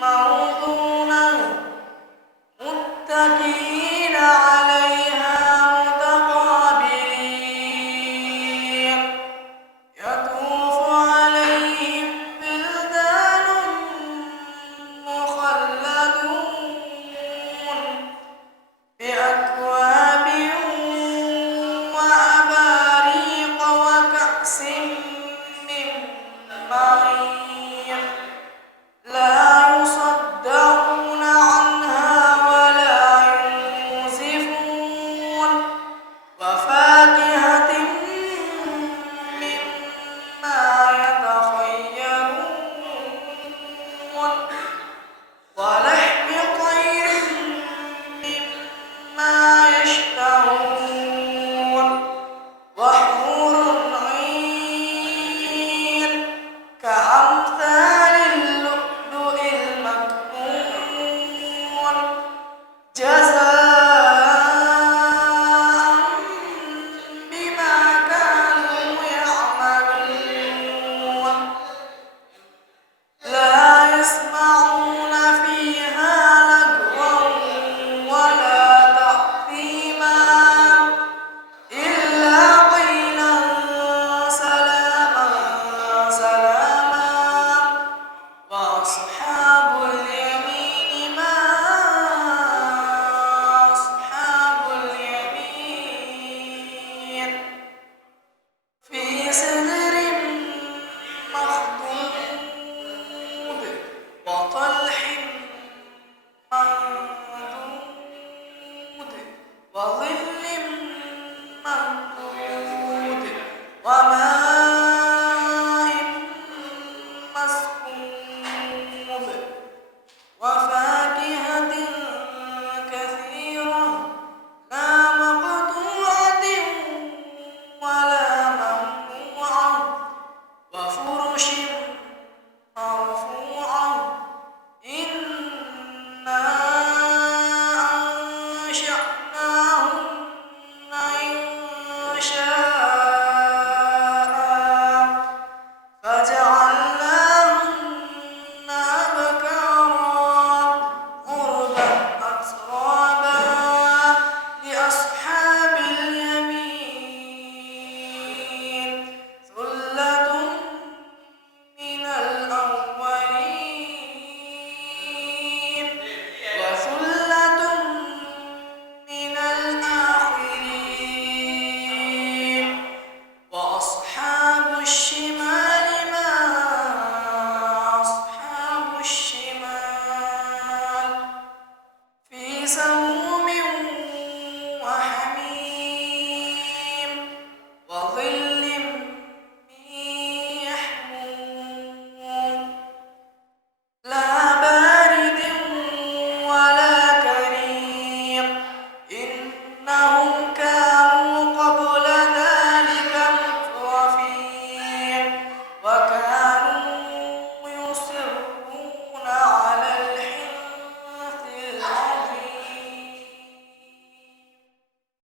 موضونة متكئين عليها متقابلين يطوف عليهم بلدان مخلدون بأكواب وأباريق وكأس من معين لا يصدعون عنها ولا ينزفون وفاكهة مما يتخيرون ولحم طير مما يشتهون وحور عين كأمثال اللؤلؤ المكنون جزاء بما كانوا يعملون لا يسمعون فيها لغوا ولا تأثيما إلا قيلا سلاما سلاما وأصحاب اليمين ما أصحاب اليمين في سدر مخضود وطلح منضود وظل ممدود وماء مسكوب وفاكهة كثيرة لا مقطوعة ولا ممنوعة وفرش مرفوعة إنا أنشأناهن إنشاء فجعلناهن أبكارا عربا أترابا لأصحاب اليمين ثلة من الأولين وثلة من الآخرين وأصحاب الشمال ما أصحاب الشمال في سموم